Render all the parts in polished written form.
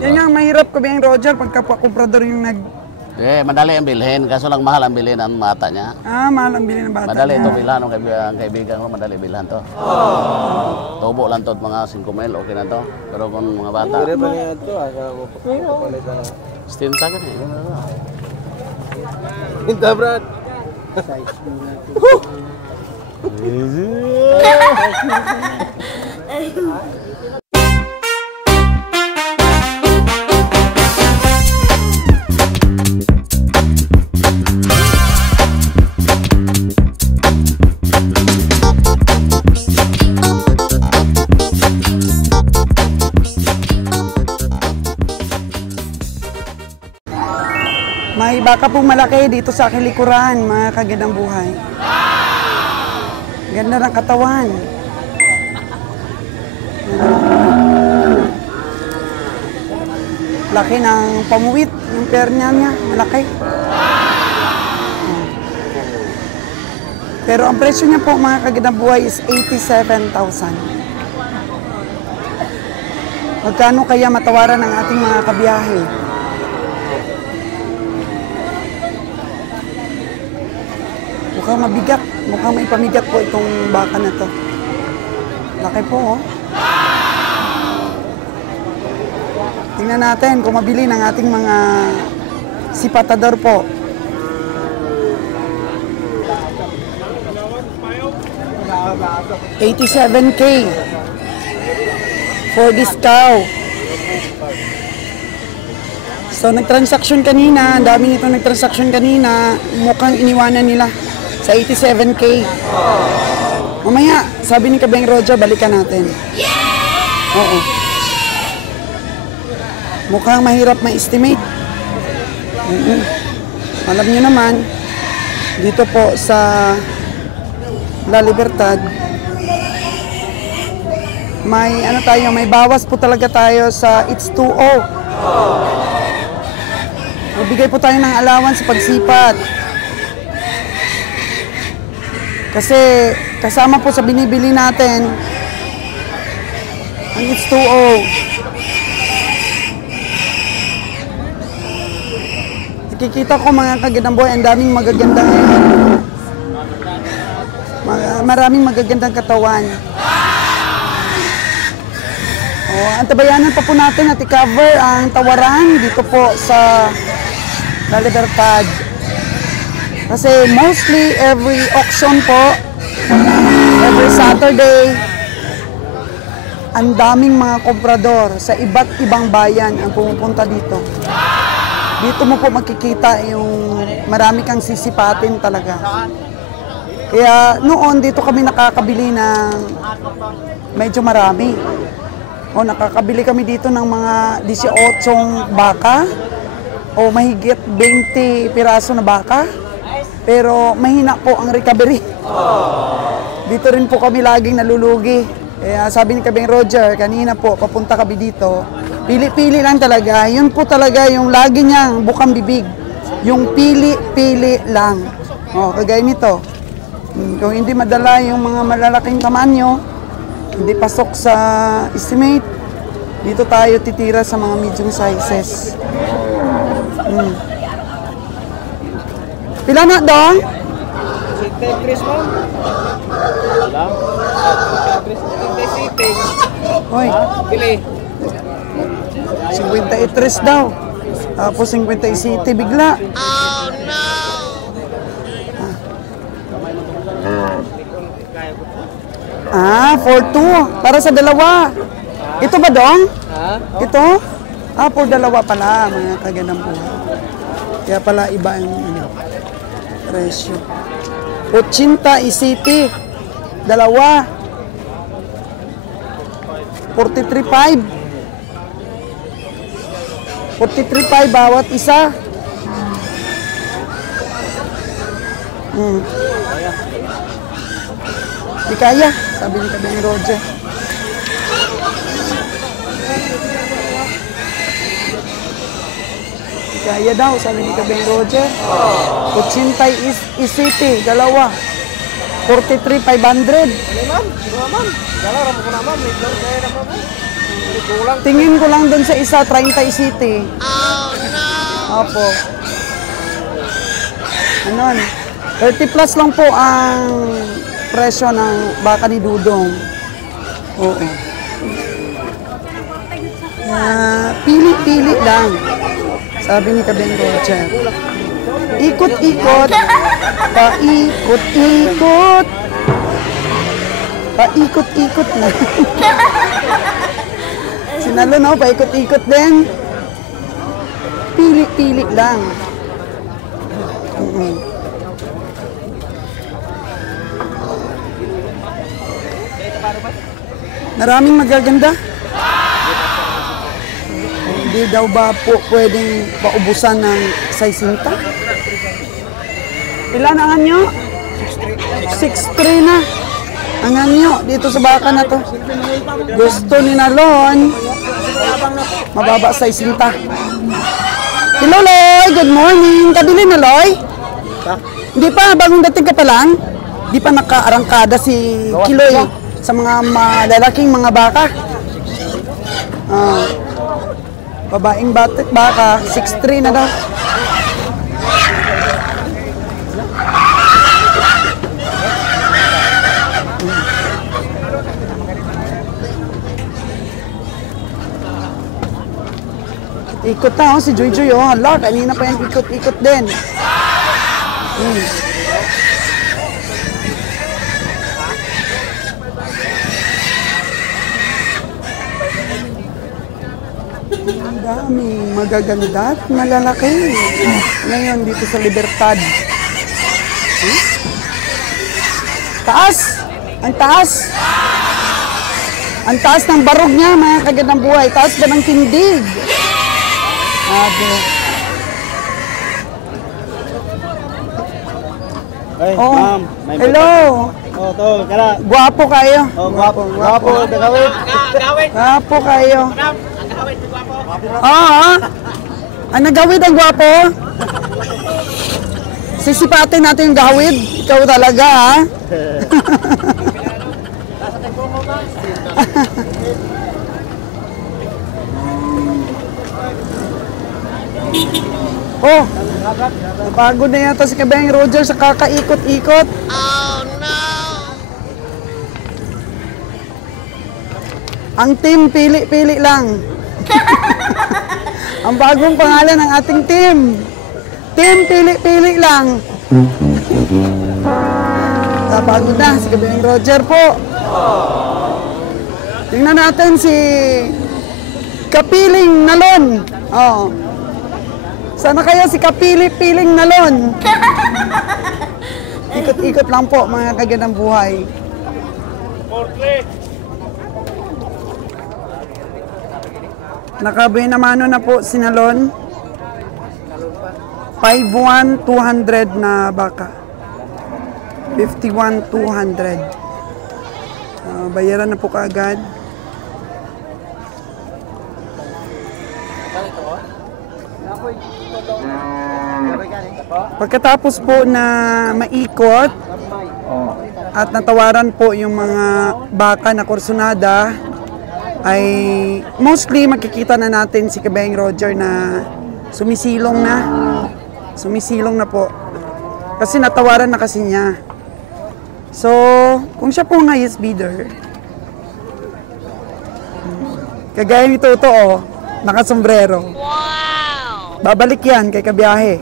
Yan nga, mahirap ko ba yung Roger pagka-comprador yung madali ang bilhin, kaso lang mahal ang bilhin ang mata niya. mahal ang bilhin ng bata. Madali ito bilhan, ang kaibigan ko, madali bilhan to. Tubo lang to, mga 5 mil, okay na to. Pero kung mga bata... Pwede ba niya ito? Stinta ka na. Stinta, Brad. May baka pong malaki dito sa aking likuran, mga kagandang buhay. Ganda ng katawan. Laki ng pamuwit, yung pernya niya, malaki. Pero ang presyo niya po, mga kagandang buhay, is 87,000. Magkano kaya matawaran ng ating mga kabiyahe? Mukhang mabigat. Mukhang may pamigat po itong baka na to. Laki po, oh. Tingnan natin kung mabili ng ating mga sipatador po. $87K for this cow. So, nag-transaction kanina. Ang dami nito nag-transaction kanina. Mukhang iniwanan nila sa 87K. Mamaya, sabi ni Kabeng Roger, balikan natin. Oo. Mukhang mahirap ma-estimate. Alam nyo naman, dito po sa La Libertad, may ano tayo, may bawas po talaga tayo sa H2O. Magbigay po tayo ng allowance sa pagsipat. Kasi kasama po sa binibili natin ang H2O. Nakikita ko mga kagandang buhay, ang daming magagandang maraming magagandang katawan. Antabayanan pa po natin at i-cover ang tawaran dito po sa La Libertad. Kasi mostly every auction po, every Saturday, ang daming mga komprador sa iba't ibang bayan ang pumupunta dito. Dito mo po makikita yung marami kang sisipatin talaga. Kaya noon dito kami nakakabili ng medyo marami. Nakakabili kami dito ng mga 18 baka o mahigit 20 piraso na baka. Pero mahina po ang recovery. Dito rin po kami laging nalulugi. Kaya sabi ni Kabeng Roger, kanina po, papunta kami dito. Pili-pili lang talaga. Yun po talaga yung lagi niyang bukang bibig. Yung pili-pili lang. Kagaya nito. Kung hindi madala yung mga malalaking tamanyo, hindi pasok sa estimate, dito tayo titira sa mga medium sizes. Pila na dong? 53 mo? Wala. 53. Hoy. Pili. 53 daw. Tapos 57 bigla. Oh no! 4-2. Para sa dalawa. Ito ba dong? Ito? For dalawa pala, mga kagandang buhay. Kaya pala iba yung presyo. 87. Dalawa. 43.5. 43.5 bawat isa. Di kaya, sabi ni Kabeng Roger. Di kaya daw, sabi ni Kabeng Roger. 80 isiti, dalawa. 43,500. Ma'am? Dala, ramo ko na, ma'am. May kaya na, ma'am. Kulang. Tingin ko lang dun sa isa, 30 City. Oh, no! Opo. Ano? 30 plus lang po ang presyo ng baka ni Dudong. Oo. Pili-pili lang. Sabi ni Kabeng Roger. Ikot-ikot. Paikot-ikot. Paikot-ikot na. Sinalo, no? Paikot-ikot din. Pili-pili lang. Maraming magaganda. Hindi daw ba po pwedeng paubusan ng 60? Ilan ang anyo? 6'3" na. Ang anyo dito sa baka na to. Gusto ni Nalon. Mababa sa 60. Hello, Loy. Good morning. Kabili na, Loy? Hindi pa. Bagong dating ka pa lang. Di pa nakaarangkada si Kiloy sa mga malalaking mga baka. Babaeng baka, 6'3" na daw. Ikot na, si Joy Joy, oh. Hala, kanina pa yung ikot-ikot din. Ang daming magaganda at malalaki. Ngayon dito sa Libertad. Taas! Ang taas! Ang taas ng barog niya, mga kagandang buhay. Taas ba ng tindig? Ay, Oh, ma'am. hello! Oh, to, kara. Guwapo kayo. Oh, guwapo. Guwapo, dagawin. Guwapo kayo. Oo. Ang nagawid ang guwapo. Sisipatin natin yung gawid. Ikaw talaga, ha? Oh, napagod na yata si Kabeng Roger sa kakaikot-ikot. Oh, no! Ang team, pili-pili lang. Ang bagong pangalan ng ating team. Team, pili-pili lang. Napagod na si Kabeng Roger po. Tingnan natin si Kapiling Nalon. Oh. Sana kaya si Kapili-piling Nalon. Ikot-ikot lang po, mga kagandang buhay. Nakabinamano na po si Nalon. 51,200 na baka. 51,200. Bayaran na po kaagad. Pagkatapos po na maikot at natawaran po yung mga baka na kursunada, ay mostly makikita na natin si Kabeng Roger na sumisilong na. Sumisilong na po. Kasi natawaran na kasi niya. So, kung siya po ang highest bidder, kagaya nito ito, oh, nakasombrero. Babalik yan kay kabiyahe.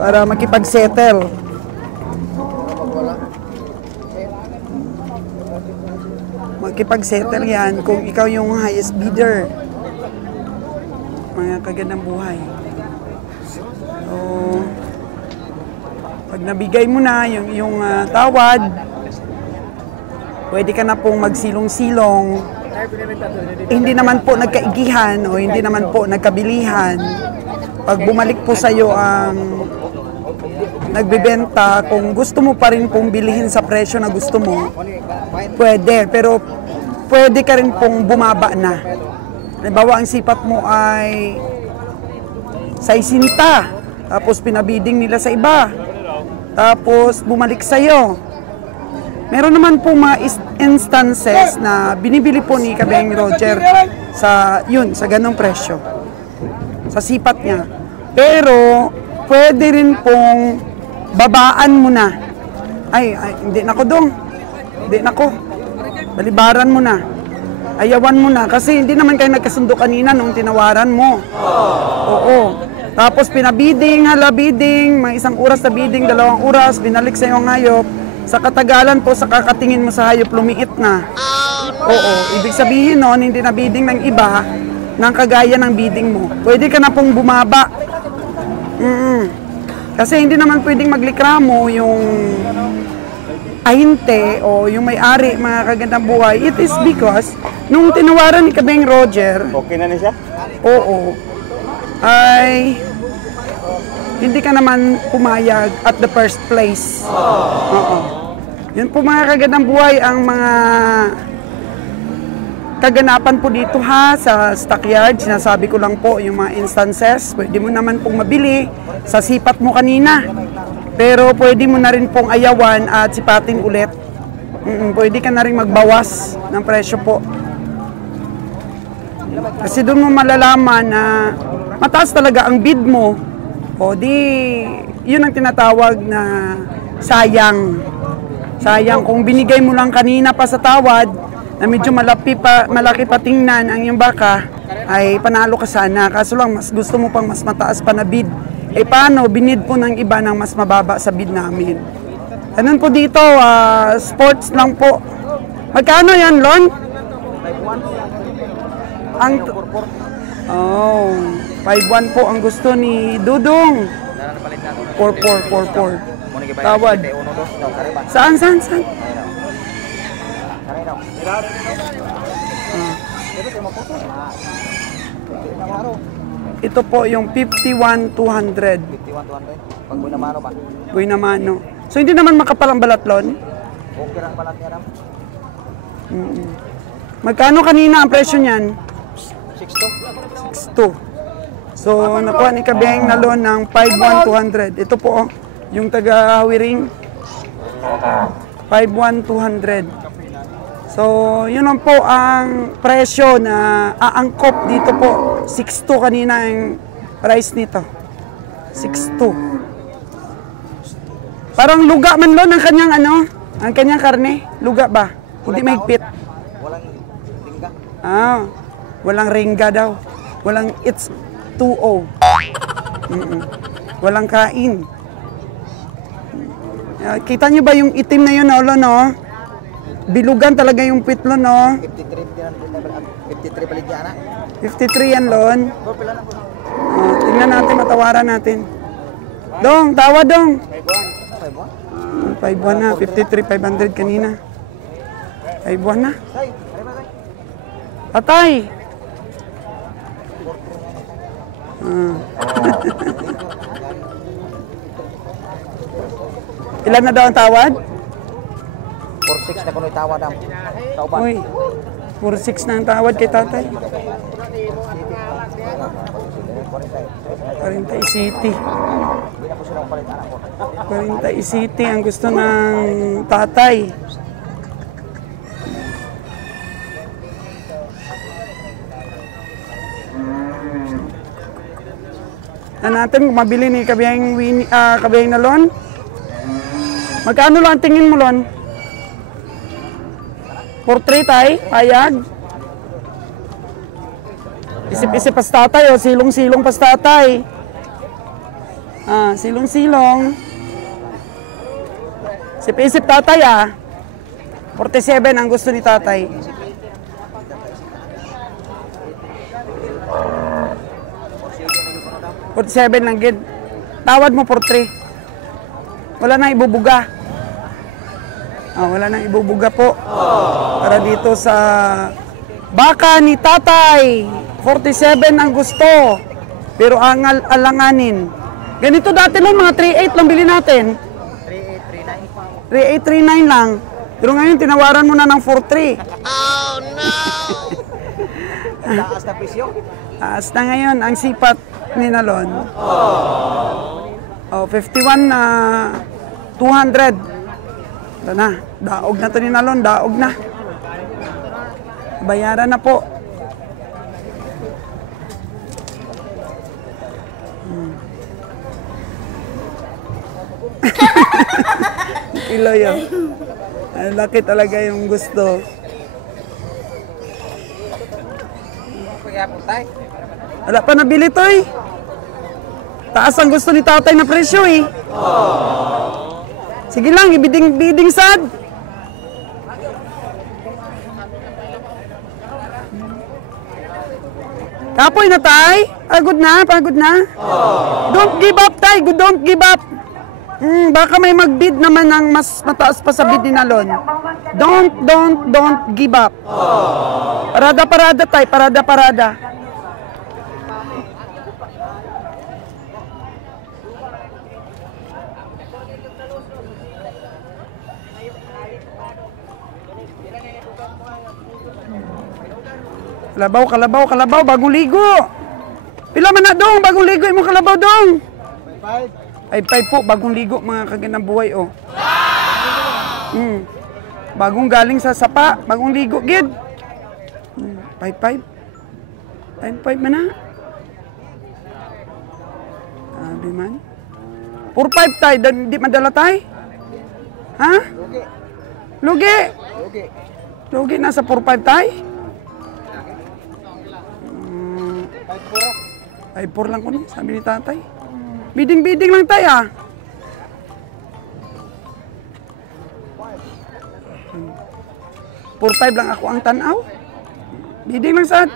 Para makipag-settle. Makipag-settle yan kung ikaw yung highest bidder. Mga kagandang buhay. So, pag nabigay mo na yung tawad, pwede ka na pong magsilong-silong. Hindi naman po nagkaigihan o hindi naman po nagkabilihan. Pag bumalik po sa iyo ang nagbebenta, kung gusto mo pa rin pong bilihin sa presyo na gusto mo, pwede. Pero pwede ka rin pong bumaba na. Halimbawa, ang sipat mo ay 60, tapos pinabiding nila sa iba. Tapos bumalik sa iyo. Meron naman po mga instances na binibili po ni Kabeng Roger sa ganong presyo. Sa sipat niya. Pero, pwede rin pong babaan mo na. Ay, hindi nako dong. Hindi nako. Balibaran mo na. Ayawan mo na. Kasi hindi naman kayo nagkasundo kanina nung tinawaran mo. Oo. Tapos pinabiding, halabiding, mga 1 oras na bidding, 2 oras, binalik sa iyong hayop. Sa katagalan po, sa kakatingin mo sa hayop, lumiit na. Oo. Ibig sabihin nun, hindi na bidding ng iba, ng kagaya ng bidding mo. Pwede ka na pong bumaba. Kasi hindi naman pwedeng maglikramo yung ahinte o yung may-ari, mga kagandang buhay. It is because, nung tinawaran ni Kabeng Roger, Okay na niya? oo, ay hindi ka naman pumayag at the first place. Oo. Yun po mga kagandang buhay ang mga kaganapan po dito sa stockyard. Sinasabi ko lang po yung mga instances. Pwede mo naman pong mabili sa sipat mo kanina. Pero pwede mo na rin pong ayawan at sipatin ulit. Pwede ka na rin magbawas ng presyo po. Kasi doon mo malalaman na mataas talaga ang bid mo. O di, yun ang tinatawag na sayang. Sayang kung binigay mo lang kanina pa sa tawad na medyo malaki pa tingnan ang iyong baka, ay panalo ka sana. Kaso lang, mas gusto mo pang mas mataas pa na bid. Eh paano, binid po ng iba ng mas mababa sa bid namin. Ganun po dito, sports lang po. Magkano yan, Lon? 5-1. Ang 5-1 po ang gusto ni Dudong. 4-4. Tawad. Saan? Ito po yung 51,200. 51,200. Pag Buinamano ba? Buinamano. So hindi naman makapal ang balatlon? Okay lang balat niya, Ram. Magkano kanina ang presyo niyan? 6-2. 6,200. So nakuha ni Kabeng na loan ng 51,200. Ito po yung taga-Hawiring. 51,200. So, yun lang po ang presyo na aangkop dito po. 6,200 kanina ang price nito. 6,200. Parang luga man Lon ang kanyang ang kanyang karne. Luga ba? Hindi mahigpit. Walang ringga. Walang ringga daw. Walang it's 2-0. Walang kain. Kita nyo ba yung itim na yun, Lon, no? Bilugan talaga yung pitlo, no? 53 palit niya, anak. 53 yan, Lon. Tingnan natin, matawaran natin. Dong, tawa dong. 5-1 na, 53,500 kanina. 5-1 na. Patay. Ilan na daw ang tawad? 4-6 na kuno itawad ang tauban. Uy, 4-6 na ang tawad kay tatay. 40 City. 40 City ang gusto ng tatay. Na natin kung mabili ni Kabeng na Lon. Magkano lang tingin mo, Lon? 4-3 tay, payag. Isip-isip pas tatay, o silong-silong pas tatay. Silong-silong. Isip-isip tatay, 47 ang gusto ni tatay. $47 lang gid. Tawad mo 4-3. Wala nang ibubuga. Wala nang ibubuga po. Para dito sa baka ni tatay. 47 ang gusto. Pero ang alanganin. Ganito dati lang, mga 3.8 lang bilhin natin. 3.839 lang. Pero ngayon, tinawaran mo na ng 4.3. Oh no! Taas na presyo. Taas na ngayon ang sipat ni Nalon. 51 na 200. Ito na. Daog na to ni Nalon. Daog na. Bayaran na po. Kilo yun. Ang laki talaga yung gusto. Wala pa nabili to eh. Taas ang gusto ni tatay na presyo eh. Sige lang, ibiding sad. Kapoy na tay. Pagod na, pagod na. Don't give up tay, don't give up. Baka may magbid naman ng mas mataas pa sa bid ni Nalon. Don't give up. Parada tay, parada. Kalabaw, bagong ligo. Pila man na dong, bagong ligo imong kalabaw dong. 5 po, bagong ligo mga kaganang buhay oh. Bagong galing sa sapa, bagong ligo gid. 5 man na. Sabi man. 4-5 tay, di madala tay? Ha? Lugi nasa 4-5 tay? 5-4 lang ko no, sabi ni tatay. Biding lang tayo ah. Pur 5 lang ako ang tanaw. Biding lang sad.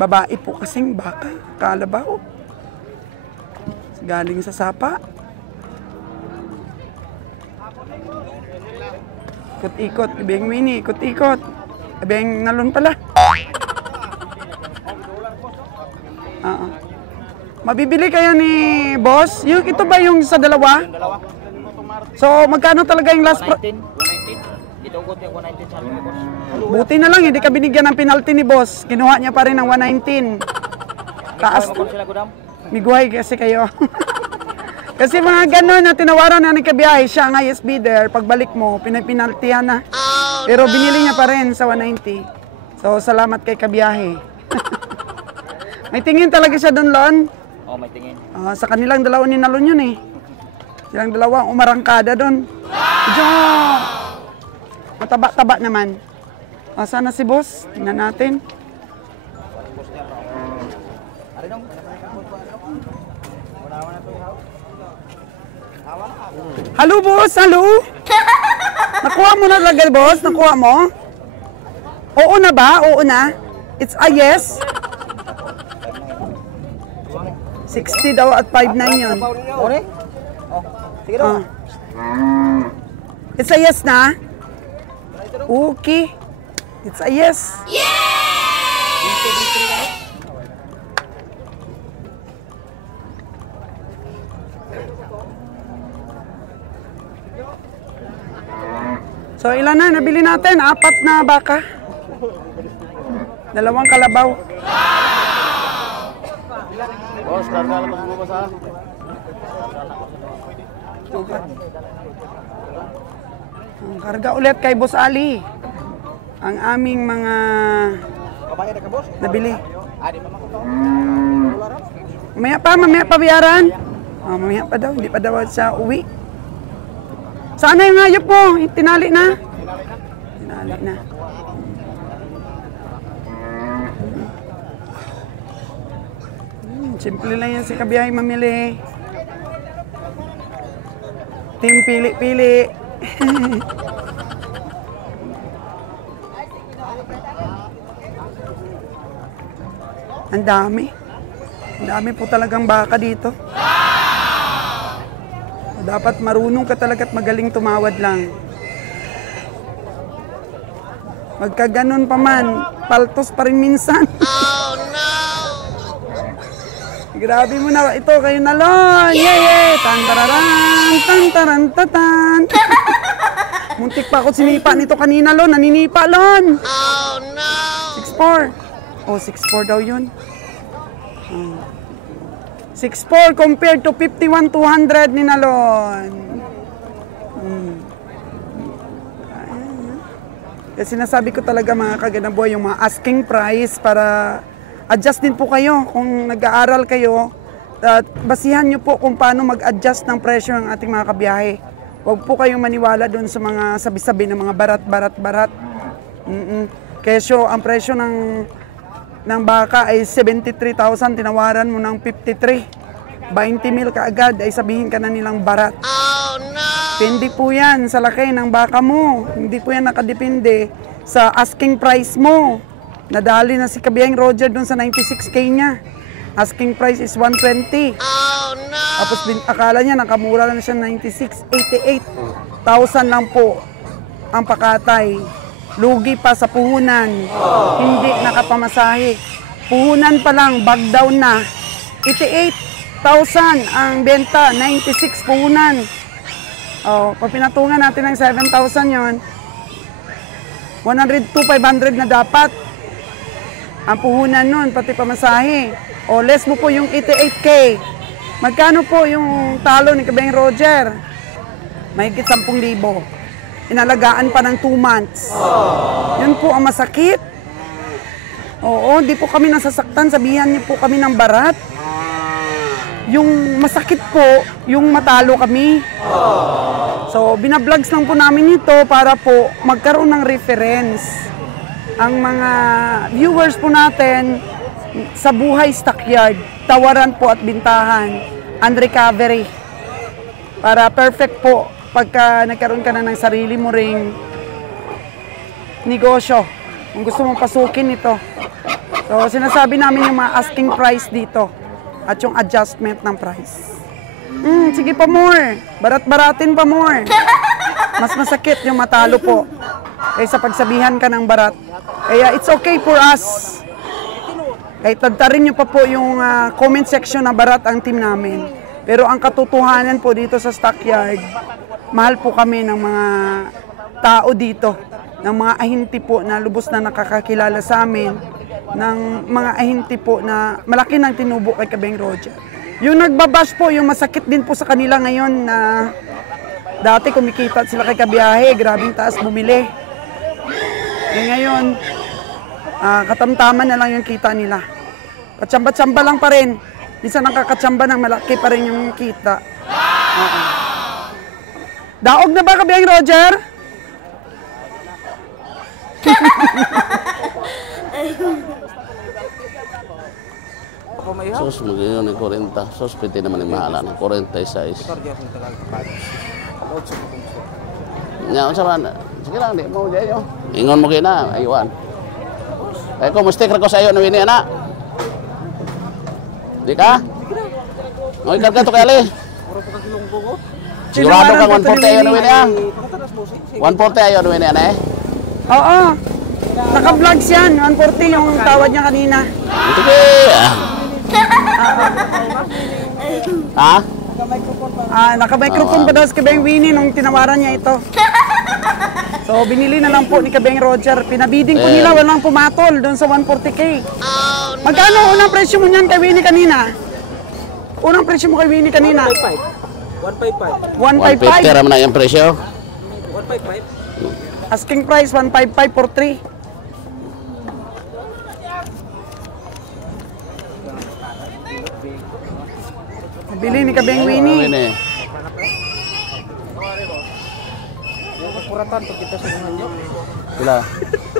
Babae po kasing baka, kalabaw. Galing sa sapa. Ikot-ikot, ibang mini, ikot-ikot. Ibang Nalon pala. Mabibili kaya ni boss? Yung, ito ba yung sa dalawa? So, magkano talaga yung last 119. Ito ugot yung 119 sa amin, boss. Buti na lang, hindi ka binigyan ng penalty ni boss. Kinuha niya pa rin ng 119. Taas. Miguhay kasi kayo. Kasi mga gano'n na tinawaran na ni kabiyahe, siya ang highest bidder. Pagbalik mo, pinapinaltihan na. Pero binili niya pa rin sa 190. So, salamat kay kabiyahe. May tingin talaga siya doon, Lon? Oo, may tingin. Sa kanilang dalawa ni Nalon yun eh. Silang dalawa, umarangkada doon. Diyo! Mataba-taba naman. Sana si boss? Tingnan natin. Halo boss, halo? Nakuha mo na talaga boss? Nakuha mo? Oo na ba? Oo na? It's a yes? 60 daw at 5.9 yun. Sige daw. It's a yes na? Okay. It's a yes. So ilan na nabili natin? 4 na baka. 2 kalabaw. Boss, karga lang mo ba sa? Karga ulit kay Boss Ali. Ang aming mga nabili. Mamaya pa bayaran. Mamaya pa daw, hindi pa daw sa uwi. Sana yung hayop mo, tinali na. Tinali na. Simple lang yan si kabiyahe mamili. Team pili-pili. Ang dami. Ang dami po talagang baka dito. Dapat marunong ka talaga at magaling tumawad lang. Magka ganun pa man, paltos pa rin minsan. Oh no! Grabe mo na ito kayo Nalon. Yay! Tantararan, tantarantatan. Muntik pa ako sinipa nito kanina Lon, naninipa Lon. Oh no! 6'4". Oh, 6'4 daw yun. 6.4 compared to 51,200 ni Nalon. Kasi sinasabi ko talaga mga kaganaboy, yung mga asking price para adjust din po kayo kung nag-aaral kayo. At basihan nyo po kung paano mag-adjust ng presyo ng ating mga kabiyahe. Huwag po kayong maniwala doon sa mga sabi-sabi ng mga barat. Kesyo, ang presyo ng baka ay 73,000, tinawaran mo ng 53. 20 mil kaagad ay sabihin ka na nilang barat. Oh no! Depende po yan sa laki ng baka mo. Hindi po yan nakadepende sa asking price mo. Nadali na si Kabiyahing Roger doon sa 96K niya. Asking price is 120. Oh no! Tapos akala niya nakamura na siya 96, 88,000 lang po ang pakatay. Lugi pa sa puhunan. Hindi nakapamasahe. Puhunan pa lang, bag down na. 88,000 ang benta, 96 puhunan. Oh, pag pinatungan natin ng 7,000 yon, 102,500 na dapat. Ang puhunan nun, pati pamasahe. O, less mo po yung 88K. Magkano po yung talo ni Kabiyahing Roger? Mahigit 10,000. Inalagaan pa ng 2 months. Yun po ang masakit. Oo, di po kami nasasaktan. Sabihan niyo po kami ng barat. Yung masakit po, yung matalo kami. So, binablogs lang po namin ito para po magkaroon ng reference. Ang mga viewers po natin sa buhay stockyard, tawaran po at bintahan, and recovery. Para perfect po pagka nagkaroon ka na ng sarili mo ring negosyo. Kung gusto mong pasukin ito. So, sinasabi namin yung mga asking price dito at yung adjustment ng price. Sige pa more. Barat-baratin pa more. Mas masakit yung matalo po kaysa pagsabihan ka ng barat. Kaya it's okay for us. Kahit tagtarin nyo pa po yung comment section na barat ang team namin. Pero ang katotohanan po dito sa stockyard, mahal po kami ng mga tao dito, ng mga ahinti po na lubos na nakakakilala sa amin, ng mga ahinti po na malaki ng tinubo kay Kabiyahing Roger. Yung nagbabash po, yung masakit din po sa kanila ngayon na dati kumikita sila kay Kabiyahe, grabing taas bumili. Ngayon, katamtaman na lang yung kita nila. Katsamba-tsamba lang pa rin. Minsan nakakatsamba ng malaki pa rin yung kita. Daog na ba Kabiyahing Roger? Sos, mag-iyon ng 40. Sos, pwede naman yung mahala ng 46. Nya, unsa man? Sige lang, di mo dyan yun. Ingon mo kayo na, ayuan. Kaya ko, musticker ko sa iyo na wini, anak. Di ka? Ngoy, karga to kaya li. Sigurado ka, 140 ayo na wini, ah. 140 ayo na wini, anak eh. Oo. Naka-vlogs yan. 140 yung tawad niya kanina. Sige, ha? Naka-microphone pa daw si Kabiyahing Winnie nung tinawaran niya ito. So, binili na lang po ni Kabiyahing Roger. Pinabiding po nila, walang pumatol doon sa 140K. Magkano unang presyo mo niyan kay Winnie kanina? Unang presyo mo kay Winnie kanina? 155. 150 raman na yung presyo. 155. Asking price, 155 for 3. Bili ni Kabiyahing Winnie. Kuratan pag kita sa mga nyo. Sila.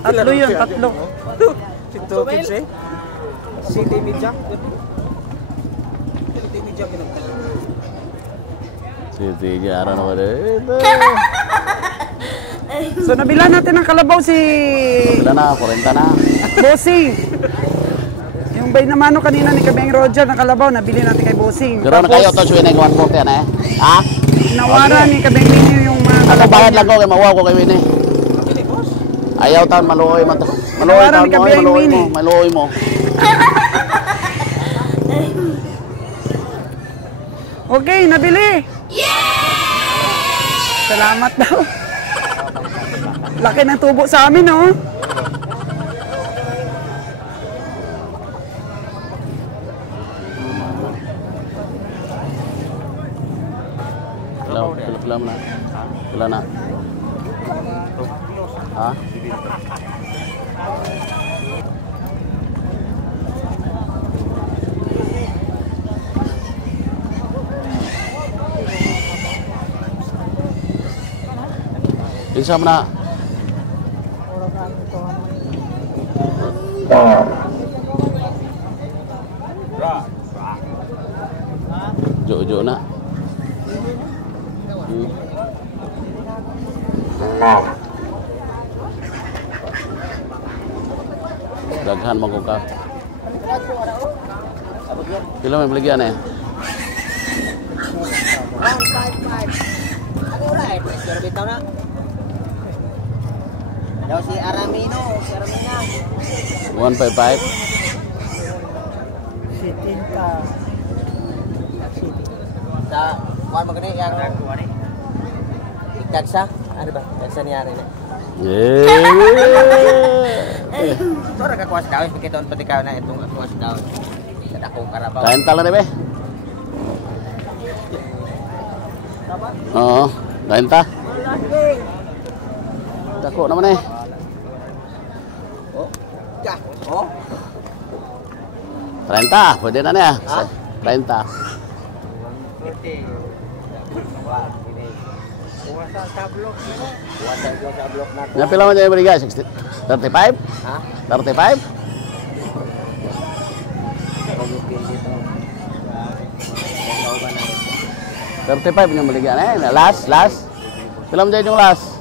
Tatlo yun, tatlo. Sito, Pinse. City Media. City Media pinagtala. Sige, araw na wala. So, nabila natin ang kalabaw si Wala na, 40 na. Bossing. Yung bay na mano kanina ni Kabiyahing Roger na kalabaw, nabili natin kay Bossing. Pero na kayo, ito suwi na yung 140 na eh. Ha? Nawara ni Kabiyahing Winnie yung mga Ako bayad lang ko, kay mawaw ko kay Winnie. Ayaw taon, maluoy mo to. Maluoy Nawara taon ni mo, Kabiyahing maluoy mo, Winnie. maluoy mo. Okay, nabili. Salamat daw. Laki ng tubo sa amin, oh. Pila na? Ha? Isa mo na. Jo na. Daghan mo ko ka. Pila may baligyan eh? 155. Ano ulit? Pero bitaw na. Daw si Aramino, si Aramina. 155. Sa kuan magani yang Ikagsa, ano ba? Ikagsa niya rin eh. Ito rin kakuwas daw, kita on pati na itong kakuwas daw. Sa dakong karabaw. Kain tala na ba? Oo, kain ta. Dako naman eh. Oh, ya, oh. 30, pwede na niya. 30. Nya pila man dyan baliga? 35? Ha? 35? $35 yung baligyan eh. Last. Pila man dyan yung last?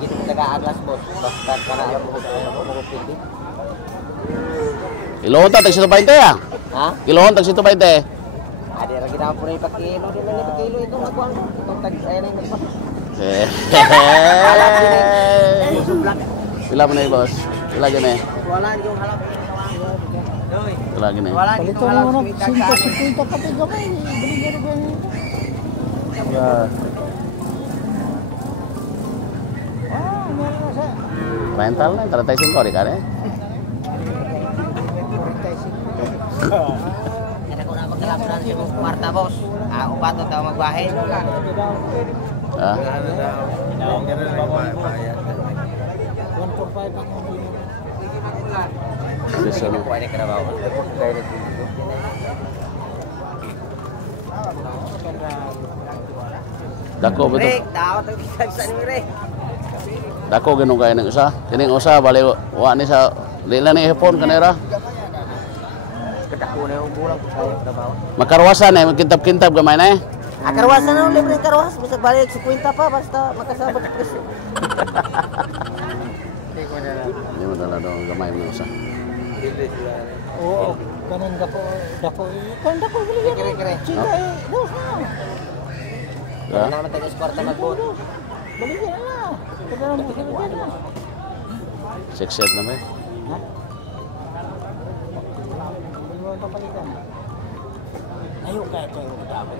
Dito ko taga-aglas boss. Basta ka na yung pumupindi. Kilohon ta, tag 120 ah. Ha? Kilohon tag 120. Adi ra gid po na ipakilo din na ipakilo ito magkuan ko. Itong tag ayan ay nagpa. Pila man eh boss? Pila gani eh? Wala yung halap. Doy. Pila gani eh? Wala dito halap kita ka. 50 pati gamay. Baligyan ko yan. Rental na, 35 di ka eh. Kada ko na magkalapsan si kwarta boss. Upato daw magbahay. Ah. Bisa mo. Pwede ka na ba? Dako ba ito? Rek, dapat ang kisagsa ni Rek. Dako ganun kaya ng usa. Kining usa bali wa ni sa dila ni hipon kanera. Kadako na yung bulang ko sa trabaho. Makarwasan eh, magkintab-kintab gamay na eh. Karwasan na libre karwas. Bisa balik 50 pa basta makasabot preso. Hindi mo dala daw gamay mo usa. Oo, ganun dako. Kan dako baligyan. Kire-kire. Chika eh. Dos na. Ha? Naman tayo sa kwarta magbuot. Baligyan na. Kada mo baligyan na. Sexet na ba? Ha? Iwan pa palitan. Ayo kaya tayo dapat.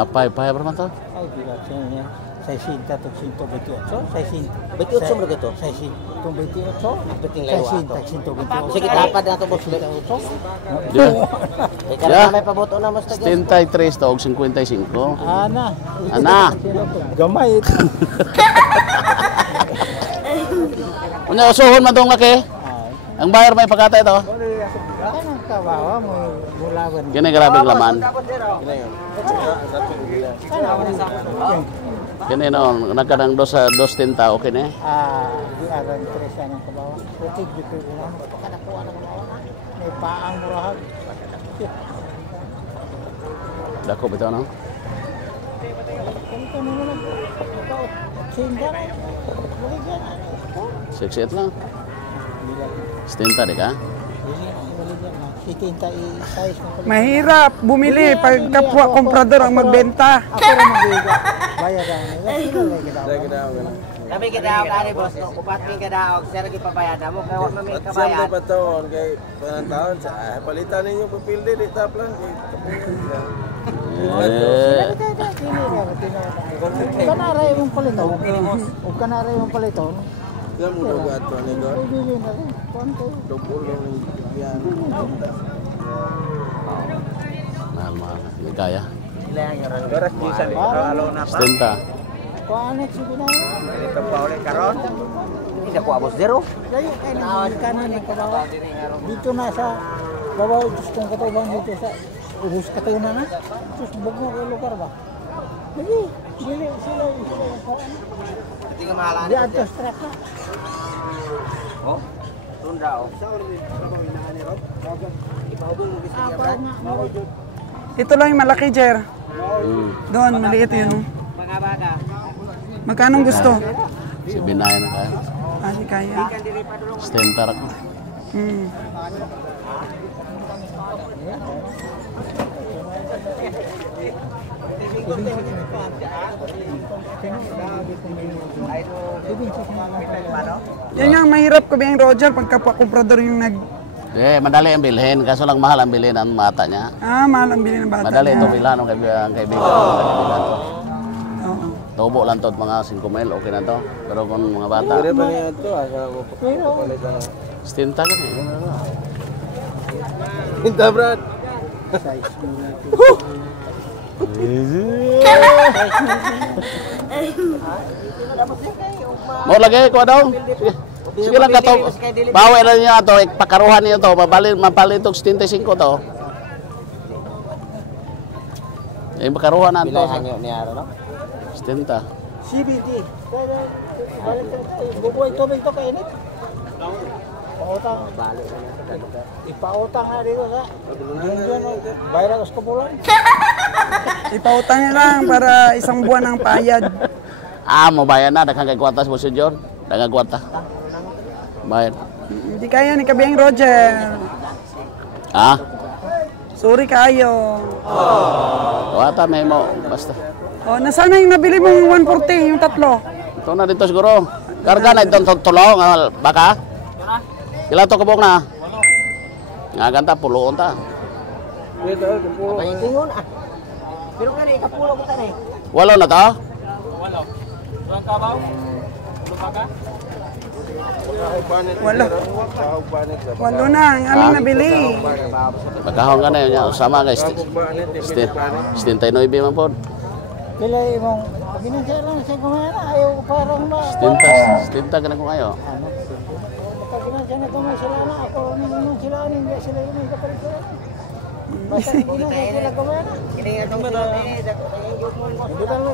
Apay berapa to? Ay, bila niya. 60 to 128. 60. 28 mo gato. 60. Kung 28. Beting layo ato. 128. Sige tapad na to boss. Yeah. Kaya may paboto na mas tagyan. 73 to og 55. Ana. Gamay. Unya usuhon man tong laki. Ang bayar may pagkata ito. Kanang kawawa mo bulawan. Kini grabing laman. Kini no nagkadang dos tinta okay na. Di aran tresa ng kawawa. Putik dito na. Pagkanakuha ng kawawa. May paang murahag. Dako bitaw no. Ito naman ang sinda na. Baligyan na. Sexet lang. Stinta di ka? Mahirap bumili pag kapwa komprador ang magbenta. Ako rin magbenta. Bayaran. Kami kadaog ani boss, upat mi kadaog, sir gi pabayad mo kay wa may Siyempre kabayad. pa taon kay panantaon sa palitan ninyo papildi di taplan kay Kanaray yung paliton. O kanaray yung paliton. Diyan mo daw gato ni God. Bibili na rin. Konti. Double lang yan. Mahal. Hindi kaya. Sila yang orang beras bisa kalau na pa. Stenta. Kuanek sige na. Ito pa ulit karon. Hindi ko abos zero. Kayo kay nang kanan ng kabawa. Dito na sa babaw ito kung katawban dito sa ubus katawna na. Sus bugno ko lugar ba. Lagi dili sila Hindi ka mahalan. di atas truck na. Oh. Tunda oh. Ito lang yung malaki, Jer. Doon, maliit yun. Magkano gusto? Si Binay na kaya. Ah, di kaya. Stenta ako. Hmm. Yan nga ang mahirap ko biyang Roger pagkapwa komprador yung nag... Madali ang bilhin. Kaso lang mahal ang bilhin ang mata niya. Ah, mahal ang bilhin ng bata. Madali ito niya. bilhan ang kaibigan ko. Oo. Tubo lang to mga 5 mil, okay na to. Pero kung mga bata, Pwede ba niya ito? Asa mo papalitan na. stinta ka eh. Hinta, Brad. Mau lagi ko daw. Sige. Sige lang kato. Bawi na niyo ato, pakaruhan niyo to, mapali to 75 to. Yung pakaruhan na to. Bilahan nyo niya no? Stinta. CBT. Bubuhay tubig to kainit. Pautang. Ipautang nga dito sa. Yun, bayra ko sa kapulan. Ipautang niya lang para isang buwan ang payad. Mo bayan na daghang kay kwarta sa John. Daghang kwarta. Bayad. Hindi kaya ni kabiyang Roger. Ah? Sorry kayo. Wata may mo basta. Oh, nasaan na yung nabili mong 140, yung tatlo? Ito na dito siguro. Karga na itong tulong, baka? Kila to kabok na? Nga ganta, puloon ta. Ingon ah. Pero kani kapulo ko tani. Walo na to? Walo. Walo na, ang aming nabili. Magkahon ka na yun niya. Sama guys. 79 man po. Pilay mong, ginansa lang sa kumana, ayaw ko parang ba? Stinta ka na kung kayo. Ginansa na kumana sila na, ako nung sila, hindi sila yung kapalit sila. Basta ginansa sila kumana. Kini nga tong sila Hindi ka lo,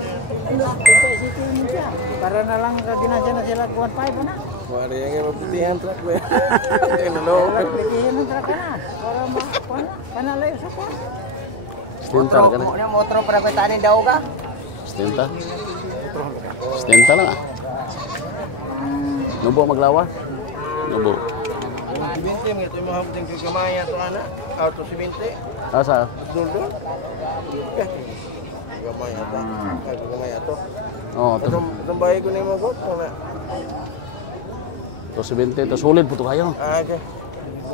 kita isipin mo siya. Para na lang ginansa na sila 1.5 na. Wala yung maputihan truck ba? Ano? Pikihin ng truck na, para panalayo sa kwan. Stinta ka na. Mo motro para petanin daw ka. Stinta. Stinta lang ah. Nubo maglawa. Nubo. Simente, mga ito yung mga habuting kagamaya ito, ana. Auto simente. Asa? Duldo. Kagamaya ito. Kagamaya ito. Oh, to. Itong bahay ko na yung mga kot. To 70, to solid po to kayo. Ah, okay.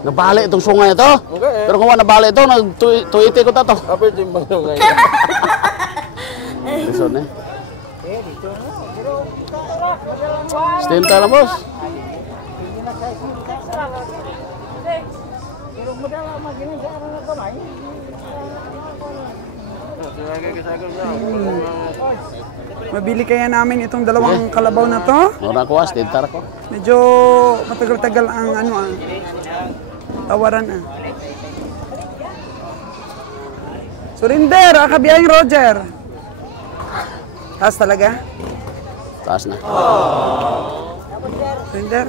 Nabali itong sungay ito. Okay. Pero kung nabali ito, nag-tuiti ko to. Apa yung timbang nyo ngayon? Lison eh. Stinta lang boss. Pero madala maginansa na kamay. Mabili kaya namin itong dalawang kalabaw na to. Mura ko, stinta ko. Medyo matagal-tagal ang tawaran ah. Surinder, kabiyahing Roger. Taas talaga? Taas na. Surinder.